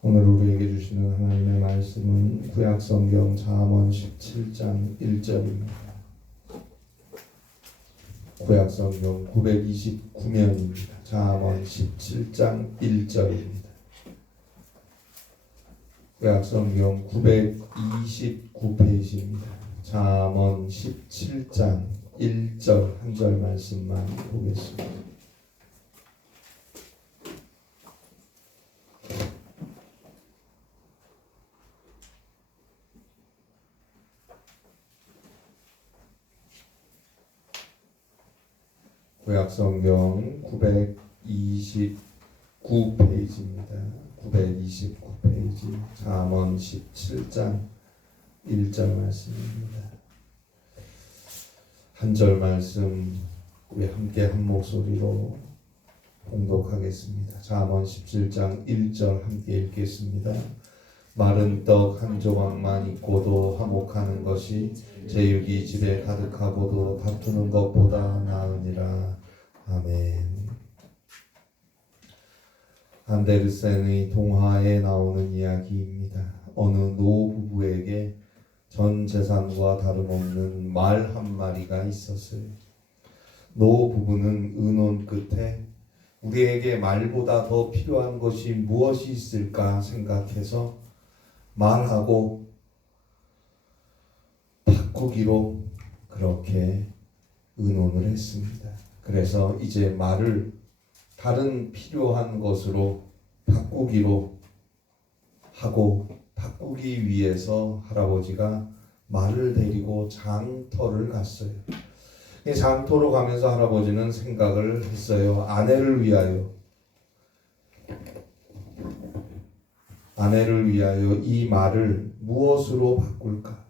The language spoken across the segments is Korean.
오늘 우리에게 주시는 하나님의 말씀은 구약성경 잠언 17장 1절입니다. 구약성경 929면입니다. 잠언 17장 1절입니다. 구약성경 929페이지입니다. 잠언 17장 1절 한 절 말씀만 보겠습니다. 구약성경 929페이지입니다. 929페이지 잠언 17장 1절 말씀입니다. 한 절 말씀 우리 함께 한 목소리로 봉독하겠습니다. 잠언 17장 1절 함께 읽겠습니다. 마른 떡 한 조각만 있고도 화목하는 것이 제육이 집에 가득하고도 다투는 것보다 나으니라. 아멘. 안데르센의 동화에 나오는 이야기입니다. 어느 노부부에게 전 재산과 다름없는 말 한 마리가 있었어요. 노부부는 의논 끝에 우리에게 말보다 더 필요한 것이 무엇이 있을까 생각해서 말하고 바꾸기로 그렇게 의논을 했습니다. 그래서 이제 말을 다른 필요한 것으로 바꾸기로 하고, 바꾸기 위해서 할아버지가 말을 데리고 장터를 갔어요. 장터로 가면서 할아버지는 생각을 했어요. 아내를 위하여 이 말을 무엇으로 바꿀까?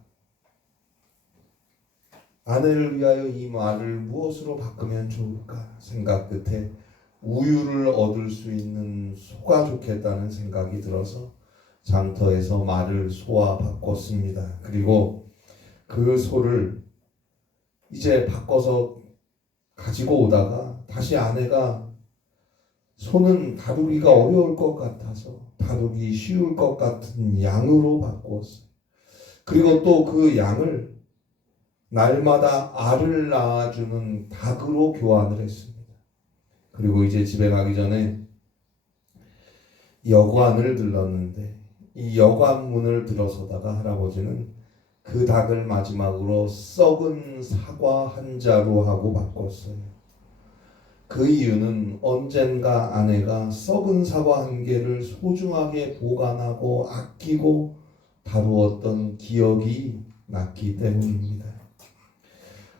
아내를 위하여 이 말을 무엇으로 바꾸면 좋을까? 생각 끝에 우유를 얻을 수 있는 소가 좋겠다는 생각이 들어서 장터에서 말을 소와 바꿨습니다. 그리고 그 소를 이제 바꿔서 가지고 오다가 다시 아내가 소는 다루기가 어려울 것 같아서 다루기 쉬울 것 같은 양으로 바꾸었어요. 그리고 또 그 양을 날마다 알을 낳아주는 닭으로 교환을 했습니다. 그리고 이제 집에 가기 전에 여관을 들렀는데 이 여관 문을 들어서다가 할아버지는 그 닭을 마지막으로 썩은 사과 한 자루 하고 바꿨어요. 그 이유는 언젠가 아내가 썩은 사과 한 개를 소중하게 보관하고 아끼고 다루었던 기억이 났기 때문입니다.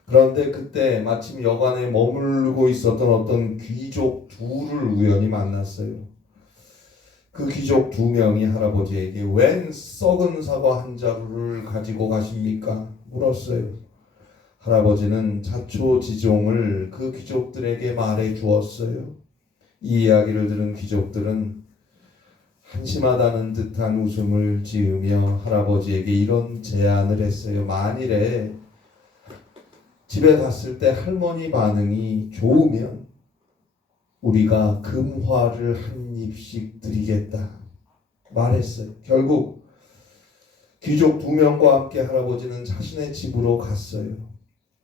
그런데 그때 마침 여관에 머물고 있었던 어떤 귀족 둘을 우연히 만났어요. 그 귀족 두 명이 할아버지에게 웬 썩은 사과 한 자루를 가지고 가십니까? 물었어요. 할아버지는 자초지종을 그 귀족들에게 말해 주었어요. 이 이야기를 들은 귀족들은 한심하다는 듯한 웃음을 지으며 할아버지에게 이런 제안을 했어요. 만일에 집에 갔을 때 할머니 반응이 좋으면 우리가 금화를 한 입씩 드리겠다 말했어요. 결국 귀족 두 명과 함께 할아버지는 자신의 집으로 갔어요.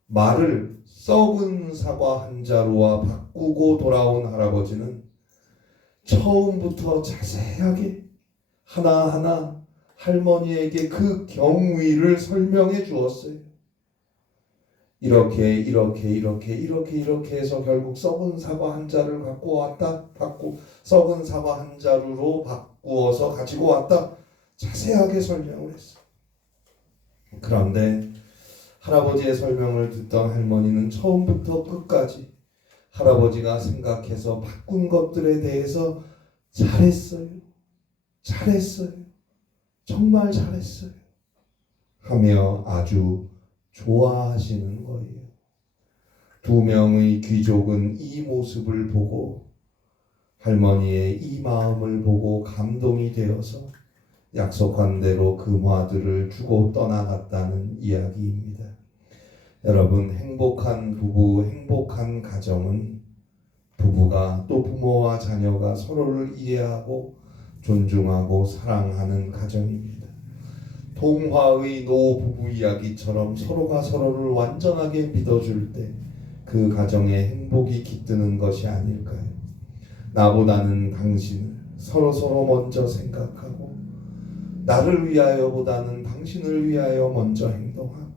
말을 썩은 사과 한 자루와 바꾸고 돌아온 할아버지는 처음부터 자세하게 하나하나 할머니에게 그 경위를 설명해 주었어요. 이렇게 해서 결국 썩은 사과 한 자루를 갖고 왔다. 썩은 사과 한 자루로 바꾸어서 가지고 왔다. 자세하게 설명을 했어. 그런데 할아버지의 설명을 듣던 할머니는 처음부터 끝까지 할아버지가 생각해서 바꾼 것들에 대해서 잘했어요. 정말 잘했어요. 하며 아주 좋아하시는 거예요. 두 명의 귀족은 이 모습을 보고 할머니의 이 마음을 보고 감동이 되어서 약속한 대로 금화들을 주고 떠나갔다는 이야기입니다. 여러분, 행복한 부부, 행복한 가정은 부부가 또 부모와 자녀가 서로를 이해하고 존중하고 사랑하는 가정입니다. 동화의 노부부 이야기처럼 서로가 서로를 완전하게 믿어줄 때 그 가정에 행복이 깃드는 것이 아닐까요? 나보다는 당신을 서로 먼저 생각하고 나를 위하여보다는 당신을 위하여 먼저 행동하고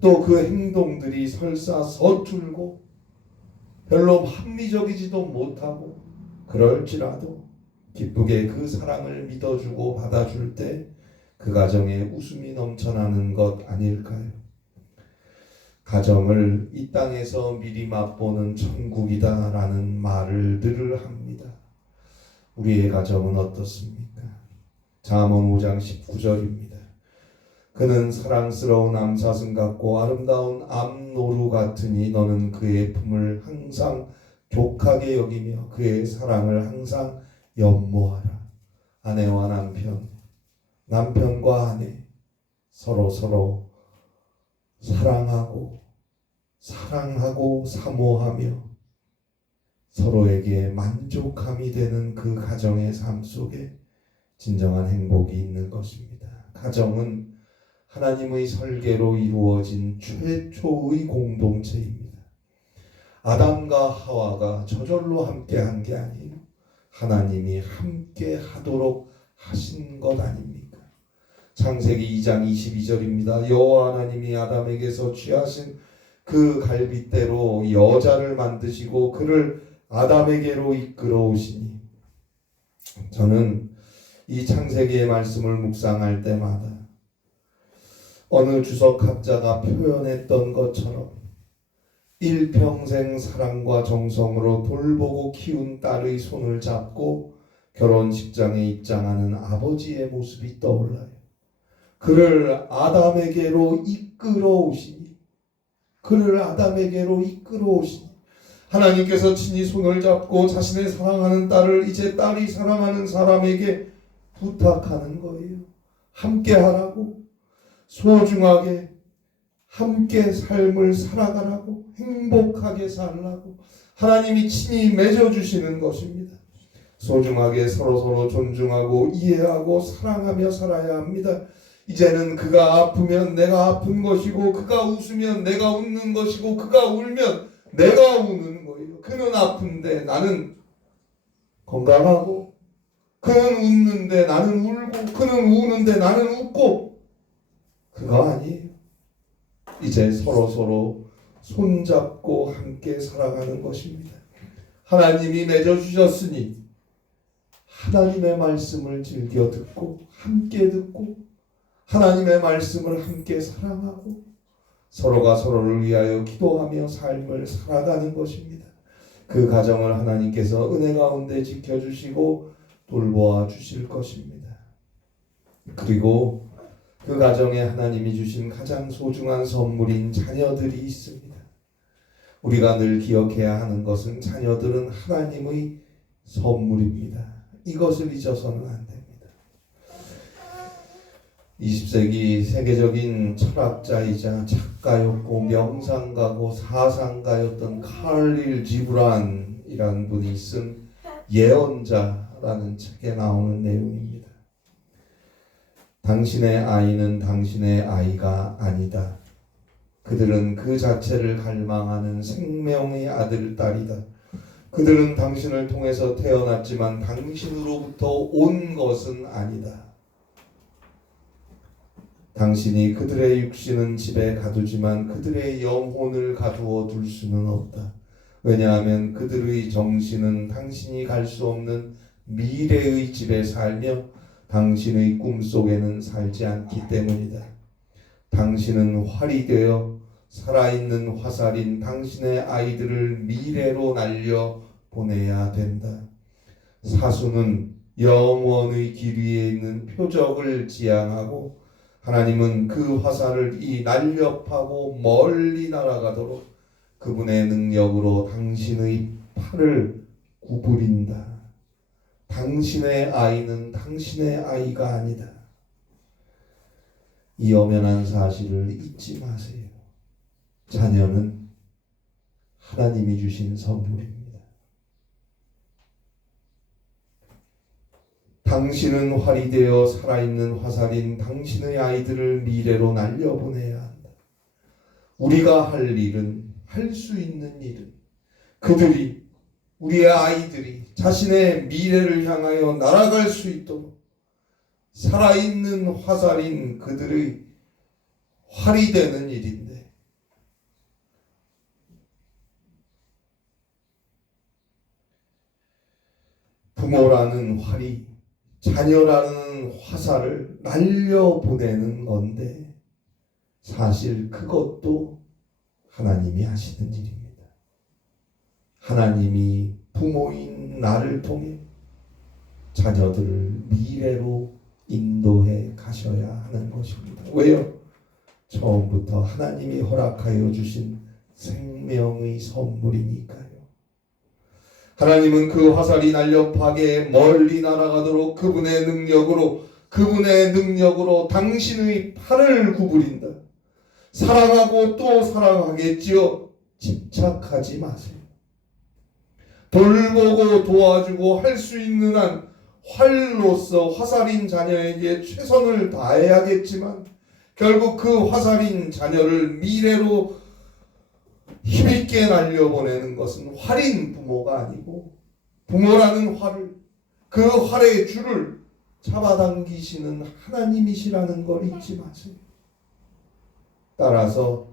또 그 행동들이 설사 서툴고 별로 합리적이지도 못하고 그럴지라도 기쁘게 그 사랑을 믿어주고 받아줄 때 그 가정에 웃음이 넘쳐나는 것 아닐까요? 가정을 이 땅에서 미리 맛보는 천국이다라는 말을 늘 합니다. 우리의 가정은 어떻습니까? 잠언 5장 19절입니다. 그는 사랑스러운 암사슴 같고 아름다운 암노루 같으니 너는 그의 품을 항상 족하게 여기며 그의 사랑을 항상 연모하라. 아내와 남편, 남편과 아내 서로 사랑하고 사모하며 서로에게 만족함이 되는 그 가정의 삶 속에 진정한 행복이 있는 것입니다. 가정은 하나님의 설계로 이루어진 최초의 공동체입니다. 아담과 하와가 저절로 함께한 게 아니에요. 하나님이 함께 하도록 하신 것 아닙니까? 창세기 2장 22절입니다. 여호와 하나님이 아담에게서 취하신 그 갈빗대로 여자를 만드시고 그를 아담에게로 이끌어 오시니. 저는 이 창세기의 말씀을 묵상할 때마다 어느 주석학자가 표현했던 것처럼 일평생 사랑과 정성으로 돌보고 키운 딸의 손을 잡고 결혼식장에 입장하는 아버지의 모습이 떠올라요. 그를 아담에게로 이끌어 오시니 하나님께서 친히 손을 잡고 자신의 사랑하는 딸을 이제 딸이 사랑하는 사람에게 부탁하는 거예요. 함께 하라고, 소중하게 함께 삶을 살아가라고, 행복하게 살라고 하나님이 친히 맺어주시는 것입니다. 소중하게 서로 존중하고 이해하고 사랑하며 살아야 합니다. 이제는 그가 아프면 내가 아픈 것이고 그가 웃으면 내가 웃는 것이고 그가 울면 내가 우는 거예요. 그는 아픈데 나는 건강하고 그는 웃는데 나는 울고 그는 우는데 나는 웃고 그거 아니에요. 이제 서로 손잡고 함께 살아가는 것입니다. 하나님이 맺어주셨으니 하나님의 말씀을 즐겨 듣고 함께 듣고 하나님의 말씀을 함께 사랑하고 서로가 서로를 위하여 기도하며 삶을 살아가는 것입니다. 그 가정을 하나님께서 은혜 가운데 지켜주시고 돌보아 주실 것입니다. 그리고 그 가정에 하나님이 주신 가장 소중한 선물인 자녀들이 있습니다. 우리가 늘 기억해야 하는 것은 자녀들은 하나님의 선물입니다. 이것을 잊어서는 안 됩니다. 20세기 세계적인 철학자이자 작가였고 명상가고 사상가였던 칼릴 지브란이라는 분이 쓴 예언자라는 책에 나오는 내용입니다. 당신의 아이는 당신의 아이가 아니다. 그들은 그 자체를 갈망하는 생명의 아들, 딸이다. 그들은 당신을 통해서 태어났지만 당신으로부터 온 것은 아니다. 당신이 그들의 육신은 집에 가두지만 그들의 영혼을 가두어 둘 수는 없다. 왜냐하면 그들의 정신은 당신이 갈 수 없는 미래의 집에 살며 당신의 꿈속에는 살지 않기 때문이다. 당신은 활이 되어 살아있는 화살인 당신의 아이들을 미래로 날려 보내야 된다. 사수는 영원의 길 위에 있는 표적을 지향하고 하나님은 그 화살을 이 날렵하고 멀리 날아가도록 그분의 능력으로 당신의 팔을 구부린다. 당신의 아이는 당신의 아이가 아니다. 이 엄연한 사실을 잊지 마세요. 자녀는 하나님이 주신 선물입니다. 당신은 활이 되어 살아있는 화살인 당신의 아이들을 미래로 날려보내야 한다. 우리가 할 일은, 할 수 있는 일은 그들이, 우리의 아이들이 자신의 미래를 향하여 날아갈 수 있도록 살아있는 화살인 그들의 활이 되는 일인데, 부모라는 활이 자녀라는 화살을 날려보내는 건데, 사실 그것도 하나님이 하시는 일입니다. 하나님이 부모인 나를 통해 자녀들을 미래로 인도해 가셔야 하는 것입니다. 왜요? 처음부터 하나님이 허락하여 주신 생명의 선물이니까요. 하나님은 그 화살이 날려 파괴에 멀리 날아가도록 그분의 능력으로 당신의 팔을 구부린다. 사랑하고 또 사랑하겠지요. 집착하지 마세요. 돌보고 도와주고 할 수 있는 한 활로서 화살인 자녀에게 최선을 다해야겠지만, 결국 그 화살인 자녀를 미래로 힘있게 날려보내는 것은 활인 부모가 아니고, 부모라는 활을, 그 활의 줄을 잡아당기시는 하나님이시라는 걸 잊지 마세요. 따라서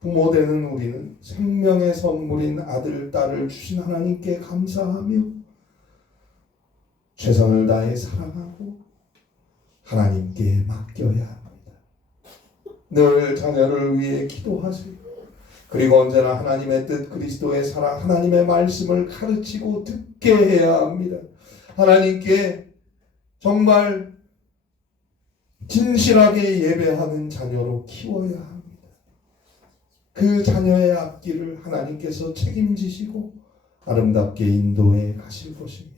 부모 되는 우리는 생명의 선물인 아들, 딸을 주신 하나님께 감사하며 최선을 다해 사랑하고 하나님께 맡겨야 합니다. 늘 자녀를 위해 기도하세요. 그리고 언제나 하나님의 뜻, 그리스도의 사랑, 하나님의 말씀을 가르치고 듣게 해야 합니다. 하나님께 정말 진실하게 예배하는 자녀로 키워야 합니다. 그 자녀의 앞길을 하나님께서 책임지시고 아름답게 인도해 가실 것입니다.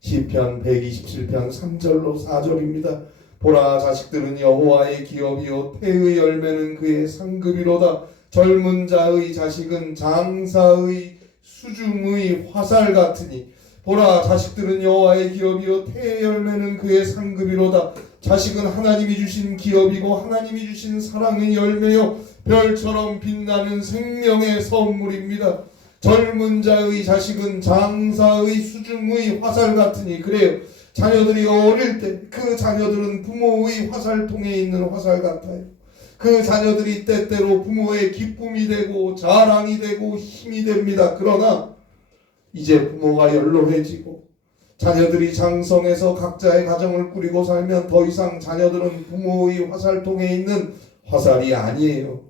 시편 127편 3절로 4절입니다. 보라, 자식들은 여호와의 기업이요 태의 열매는 그의 상급이로다. 젊은 자의 자식은 장사의 수중의 화살 같으니, 보라, 자식들은 여호와의 기업이요 태의 열매는 그의 상급이로다. 자식은 하나님이 주신 기업이고 하나님이 주신 사랑의 열매요 별처럼 빛나는 생명의 선물입니다. 젊은 자의 자식은 장사의 수중의 화살 같으니, 그래요. 자녀들이 어릴 때 그 자녀들은 부모의 화살통에 있는 화살 같아요. 그 자녀들이 때때로 부모의 기쁨이 되고 자랑이 되고 힘이 됩니다. 그러나 이제 부모가 연로해지고 자녀들이 장성해서 각자의 가정을 꾸리고 살면 더 이상 자녀들은 부모의 화살통에 있는 화살이 아니에요.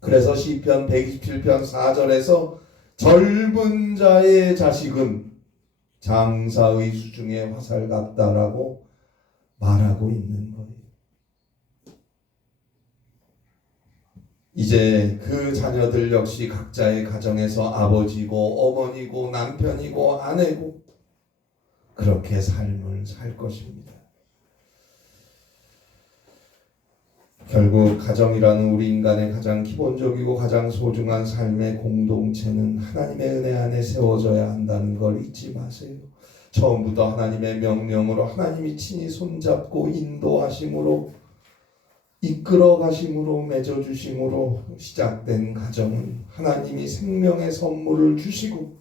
그래서 시편 127편 4절에서 젊은 자의 자식은 장사의 수중의 화살 같다라고 말하고 있는 거예요. 이제 그 자녀들 역시 각자의 가정에서 아버지고 어머니고 남편이고 아내고 그렇게 삶을 살 것입니다. 결국 가정이라는 우리 인간의 가장 기본적이고 가장 소중한 삶의 공동체는 하나님의 은혜 안에 세워져야 한다는 걸 잊지 마세요. 처음부터 하나님의 명령으로, 하나님이 친히 손잡고 인도하심으로, 이끌어 가심으로, 맺어주심으로 시작된 가정은 하나님이 생명의 선물을 주시고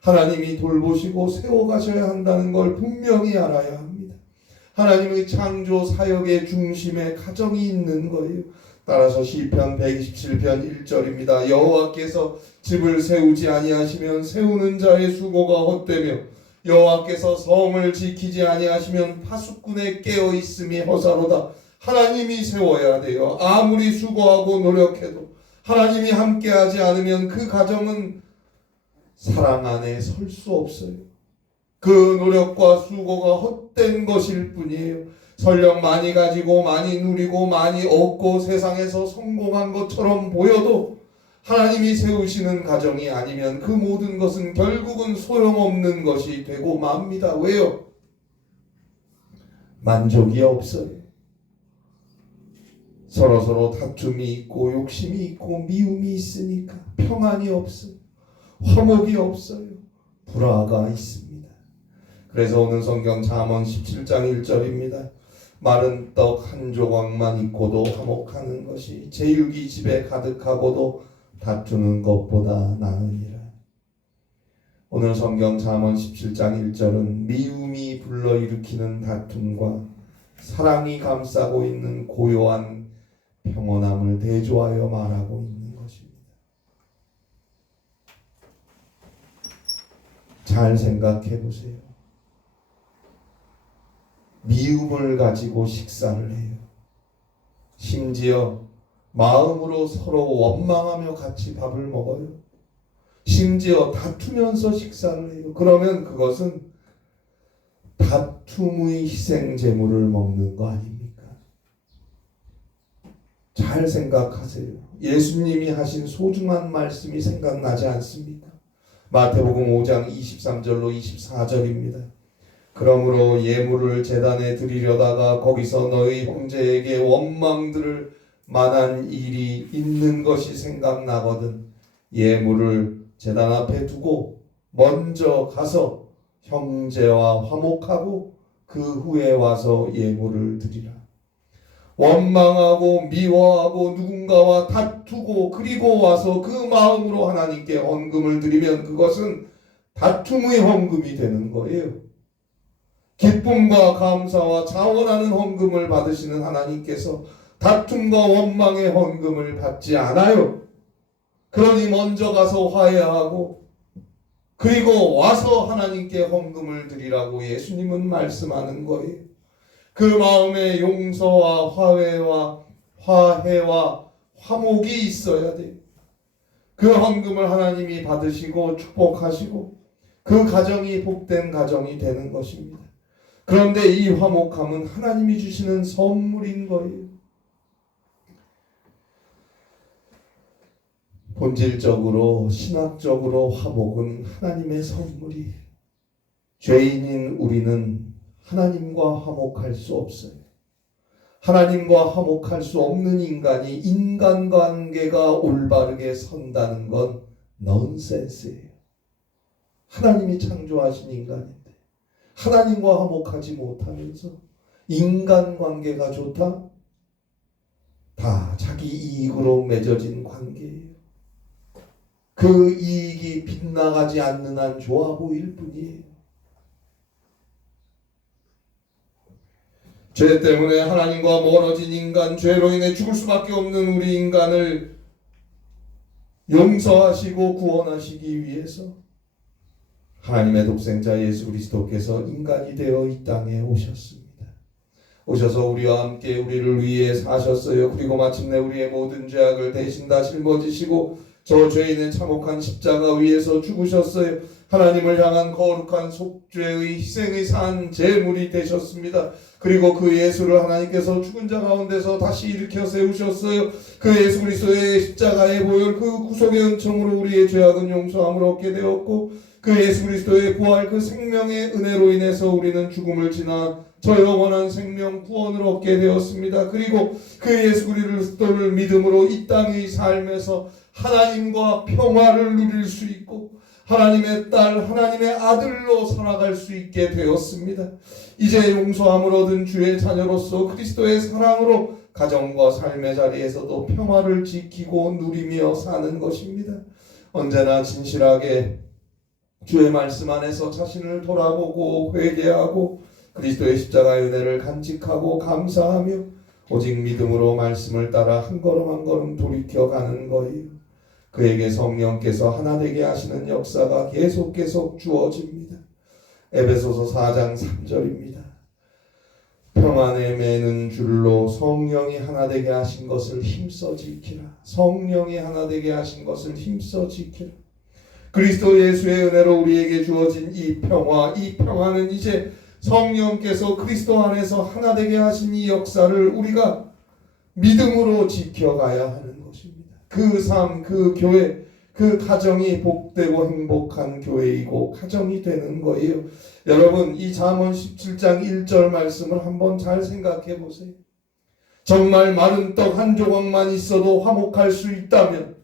하나님이 돌보시고 세워가셔야 한다는 걸 분명히 알아야 합니다. 하나님의 창조 사역의 중심에 가정이 있는 거예요. 따라서 시편 127편 1절입니다. 여호와께서 집을 세우지 아니하시면 세우는 자의 수고가 헛되며 여호와께서 성을 지키지 아니하시면 파수꾼의 깨어 있음이 허사로다. 하나님이 세워야 돼요. 아무리 수고하고 노력해도 하나님이 함께하지 않으면 그 가정은 사랑 안에 설 수 없어요. 그 노력과 수고가 헛된 것일 뿐이에요. 설령 많이 가지고 많이 누리고 많이 얻고 세상에서 성공한 것처럼 보여도 하나님이 세우시는 가정이 아니면 그 모든 것은 결국은 소용없는 것이 되고 맙니다. 왜요? 만족이 없어요. 서로서로 다툼이 있고 욕심이 있고 미움이 있으니까 평안이 없어요. 화목이 없어요. 불화가 있습니다. 그래서 오늘 성경 잠언 17장 1절입니다. 마른 떡 한 조각만 있고도 화목하는 것이 제육이 집에 가득하고도 다투는 것보다 나으니라. 오늘 성경 잠언 17장 1절은 미움이 불러일으키는 다툼과 사랑이 감싸고 있는 고요한 평온함을 대조하여 말하고 있는 것입니다. 잘 생각해 보세요. 미움을 가지고 식사를 해요. 심지어 마음으로 서로 원망하며 같이 밥을 먹어요. 심지어 다투면서 식사를 해요. 그러면 그것은 다툼의 희생제물을 먹는 거 아닙니까? 잘 생각하세요. 예수님이 하신 소중한 말씀이 생각나지 않습니까? 마태복음 5장 23절로 24절입니다. 그러므로 예물을 제단에 드리려다가 거기서 너희 형제에게 원망들을 만한 일이 있는 것이 생각나거든 예물을 제단 앞에 두고 먼저 가서 형제와 화목하고 그 후에 와서 예물을 드리라. 원망하고 미워하고 누군가와 다투고 그리고 와서 그 마음으로 하나님께 헌금을 드리면 그것은 다툼의 헌금이 되는 거예요. 기쁨과 감사와 자원하는 헌금을 받으시는 하나님께서 다툼과 원망의 헌금을 받지 않아요. 그러니 먼저 가서 화해하고 그리고 와서 하나님께 헌금을 드리라고 예수님은 말씀하는 거예요. 그 마음에 용서와 화해와 화목이 있어야 돼요. 그 헌금을 하나님이 받으시고 축복하시고 그 가정이 복된 가정이 되는 것입니다. 그런데 이 화목함은 하나님이 주시는 선물인 거예요. 본질적으로 신학적으로 화목은 하나님의 선물이에요. 죄인인 우리는 하나님과 화목할 수 없어요. 하나님과 화목할 수 없는 인간이 인간관계가 올바르게 선다는 건 넌센스예요. 하나님이 창조하신 인간인데 하나님과 화목하지 못하면서 인간관계가 좋다? 다 자기 이익으로 맺어진 관계예요. 그 이익이 빗나가지 않는 한 좋아 보일 뿐이에요. 죄 때문에 하나님과 멀어진 인간, 죄로 인해 죽을 수밖에 없는 우리 인간을 용서하시고 구원하시기 위해서 하나님의 독생자 예수 그리스도께서 인간이 되어 이 땅에 오셨습니다. 오셔서 우리와 함께 우리를 위해 사셨어요. 그리고 마침내 우리의 모든 죄악을 대신 다 짊어지시고 저 죄인의 참혹한 십자가 위에서 죽으셨어요. 하나님을 향한 거룩한 속죄의 희생의 산 제물이 되셨습니다. 그리고 그 예수를 하나님께서 죽은 자 가운데서 다시 일으켜 세우셨어요. 그 예수 그리스도의 십자가의 보혈 그 구속의 은총으로 우리의 죄악은 용서함을 얻게 되었고 그 예수 그리스도의 부활 그 생명의 은혜로 인해서 우리는 죽음을 지나 저 영원한 생명 구원을 얻게 되었습니다. 그리고 그 예수 그리스도를 믿음으로 이 땅의 삶에서 하나님과 평화를 누릴 수 있고 하나님의 딸, 하나님의 아들로 살아갈 수 있게 되었습니다. 이제 용서함을 얻은 주의 자녀로서 그리스도의 사랑으로 가정과 삶의 자리에서도 평화를 지키고 누리며 사는 것입니다. 언제나 진실하게 주의 말씀 안에서 자신을 돌아보고 회개하고 그리스도의 십자가의 은혜를 간직하고 감사하며 오직 믿음으로 말씀을 따라 한 걸음 한 걸음 돌이켜가는 거예요. 그에게 성령께서 하나 되게 하시는 역사가 계속 주어집니다. 에베소서 4장 3절입니다. 평안에 매는 줄로 성령이 하나 되게 하신 것을 힘써 지키라. 성령이 하나 되게 하신 것을 힘써 지키라. 그리스도 예수의 은혜로 우리에게 주어진 이 평화는 이제 성령께서 그리스도 안에서 하나 되게 하신 이 역사를 우리가 믿음으로 지켜가야 하는 것입니다. 그 삶, 그 교회, 그 가정이 복되고 행복한 교회이고 가정이 되는 거예요. 여러분, 이 잠언 17장 1절 말씀을 한번 잘 생각해 보세요. 정말 마른 떡 한 조각만 있어도 화목할 수 있다면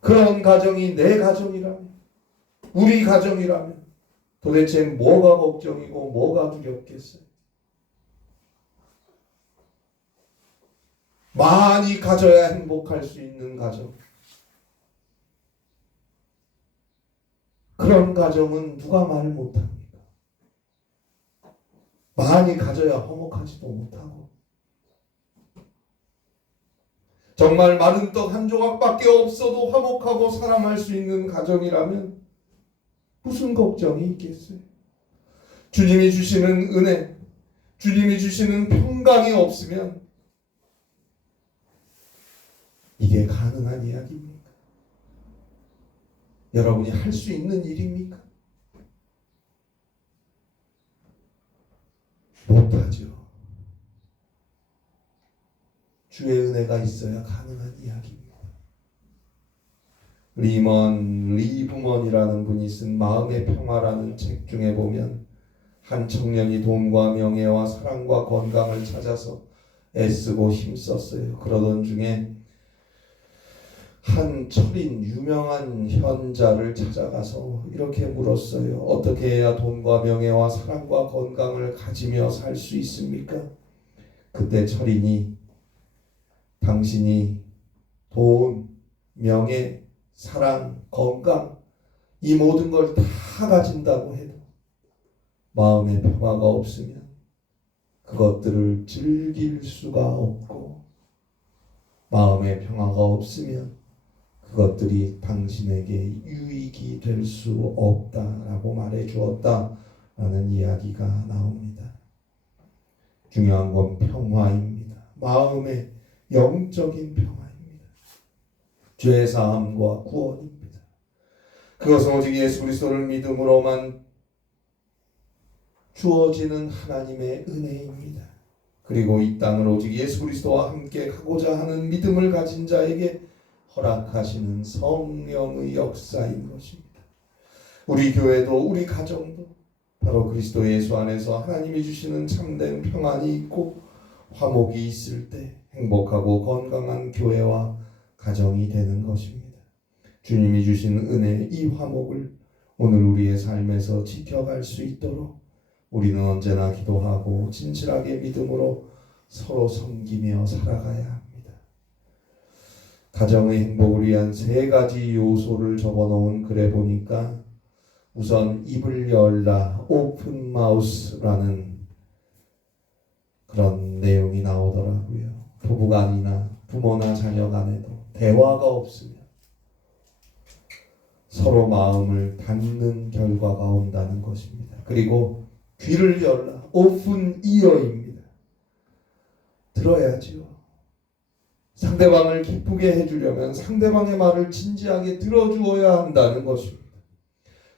그런 가정이 내 가정이라면, 우리 가정이라면 도대체 뭐가 걱정이고 뭐가 두렵겠어요? 많이 가져야 행복할 수 있는 가정. 그런 가정은 누가 말 못합니까? 많이 가져야 화목하지도 못하고, 정말 마른 떡 한 조각밖에 없어도 화목하고 사랑할 수 있는 가정이라면 무슨 걱정이 있겠어요? 주님이 주시는 은혜, 주님이 주시는 평강이 없으면 이게 가능한 이야기입니까? 여러분이 할 수 있는 일입니까? 못하죠. 주의 은혜가 있어야 가능한 이야기입니다. 리먼 리브먼이라는 분이 쓴 마음의 평화라는 책 중에 보면 한 청년이 돈과 명예와 사랑과 건강을 찾아서 애쓰고 힘썼어요. 그러던 중에 한 철인 유명한 현자를 찾아가서 이렇게 물었어요. 어떻게 해야 돈과 명예와 사랑과 건강을 가지며 살 수 있습니까? 그때 철인이 당신이 돈, 명예, 사랑, 건강 이 모든 걸 다 가진다고 해도 마음의 평화가 없으면 그것들을 즐길 수가 없고, 마음의 평화가 없으면 그것들이 당신에게 유익이 될 수 없다라고 말해 주었다라는 이야기가 나옵니다. 중요한 건 평화입니다. 마음의 영적인 평화입니다. 죄 사함과 구원입니다. 그것은 오직 예수 그리스도를 믿음으로만 주어지는 하나님의 은혜입니다. 그리고 이 땅을 오직 예수 그리스도와 함께 가고자 하는 믿음을 가진 자에게 허락하시는 성령의 역사인 것입니다. 우리 교회도 우리 가정도 바로 그리스도 예수 안에서 하나님이 주시는 참된 평안이 있고 화목이 있을 때 행복하고 건강한 교회와 가정이 되는 것입니다. 주님이 주신 은혜, 이 화목을 오늘 우리의 삶에서 지켜갈 수 있도록 우리는 언제나 기도하고 진실하게 믿음으로 서로 섬기며 살아가야 합니다. 가정의 행복을 위한 3가지 요소를 적어놓은 글에 보니까 우선 입을 열라, 오픈 마우스라는 그런 내용이 나오더라고요. 부부간이나 부모나 자녀 간에도 대화가 없으면 서로 마음을 닫는 결과가 온다는 것입니다. 그리고 귀를 열라, 오픈 이어입니다. 들어야지요. 상대방을 기쁘게 해주려면 상대방의 말을 진지하게 들어주어야 한다는 것입니다.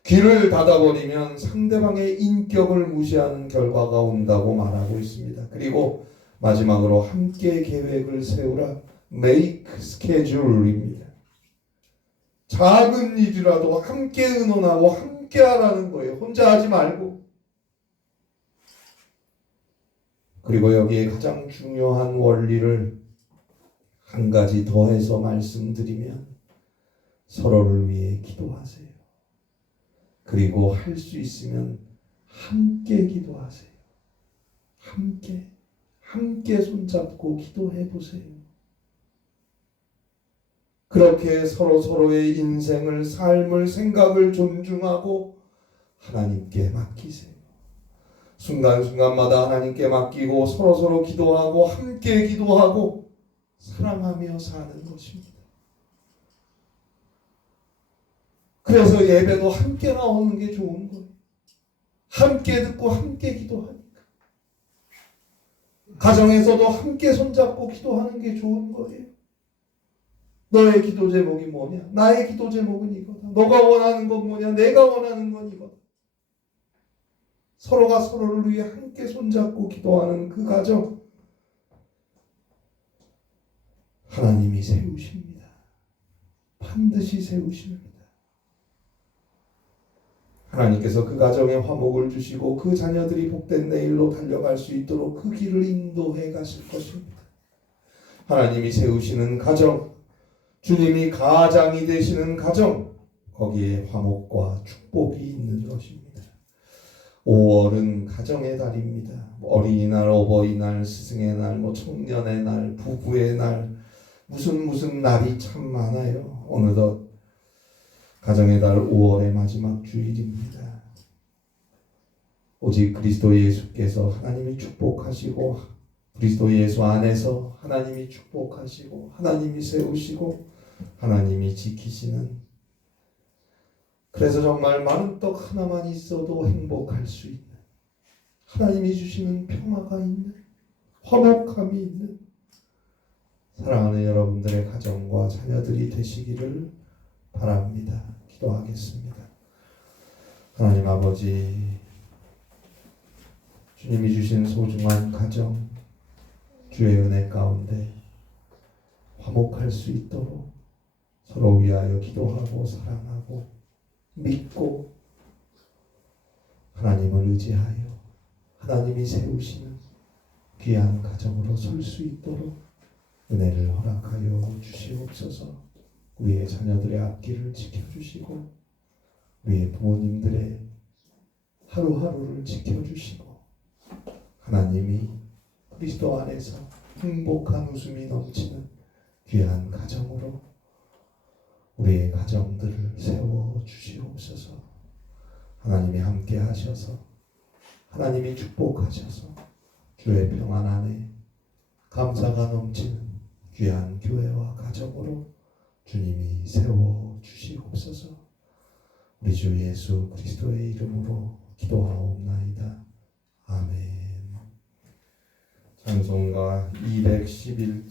귀를 닫아버리면 상대방의 인격을 무시하는 결과가 온다고 말하고 있습니다. 그리고 마지막으로 함께 계획을 세우라, make schedule입니다. 작은 일이라도 함께 의논하고 함께 하라는 거예요. 혼자 하지 말고. 그리고 여기에 가장 중요한 원리를 한 가지 더해서 말씀드리면 서로를 위해 기도하세요. 그리고 할 수 있으면 함께 기도하세요. 함께 손잡고 기도해 보세요. 그렇게 서로의 인생을, 삶을, 생각을 존중하고 하나님께 맡기세요. 순간순간마다 하나님께 맡기고 서로 기도하고 함께 기도하고 사랑하며 사는 것입니다. 그래서 예배도 함께 나오는 게 좋은 거예요. 함께 듣고 함께 기도하니까. 가정에서도 함께 손잡고 기도하는 게 좋은 거예요. 너의 기도 제목이 뭐냐? 나의 기도 제목은 이거다. 너가 원하는 건 뭐냐? 내가 원하는 건 이거다. 서로가 서로를 위해 함께 손잡고 기도하는 그 가정, 하나님이 세우십니다. 반드시 세우십니다. 하나님께서 그 가정에 화목을 주시고 그 자녀들이 복된 내일로 달려갈 수 있도록 그 길을 인도해 가실 것입니다. 하나님이 세우시는 가정, 주님이 가장이 되시는 가정, 거기에 화목과 축복이 있는 것입니다. 5월은 가정의 달입니다. 어린이날, 어버이날, 스승의 날, 청년의 날, 부부의 날, 무슨 날이 참 많아요. 어느덧 가정의 달 5월의 마지막 주일입니다. 오직 그리스도 예수께서 하나님이 축복하시고, 그리스도 예수 안에서 하나님이 축복하시고, 하나님이 세우시고, 하나님이 지키시는, 그래서 정말 많은 떡 하나만 있어도 행복할 수 있는, 하나님이 주시는 평화가 있는, 화목함이 있는 사랑하는 여러분들의 가정과 자녀들이 되시기를 바랍니다. 기도하겠습니다. 하나님 아버지, 주님이 주신 소중한 가정, 주의 은혜 가운데 화목할 수 있도록 서로 위하여 기도하고 사랑하고 믿고 하나님을 의지하여 하나님이 세우시는 귀한 가정으로 설 수 있도록 은혜를 허락하여 주시옵소서. 우리의 자녀들의 앞길을 지켜주시고 우리의 부모님들의 하루하루를 지켜주시고 하나님이 그리스도 안에서 행복한 웃음이 넘치는 귀한 가정으로 우리의 가정들을 세워주시옵소서. 하나님이 함께 하셔서 하나님이 축복하셔서 주의 평안 안에 감사가 넘치는 귀한 교회와 가정으로 주님이 세워주시옵소서. 우리 주 예수 그리스도의 이름으로 기도하옵나이다. 아멘. 찬송가 211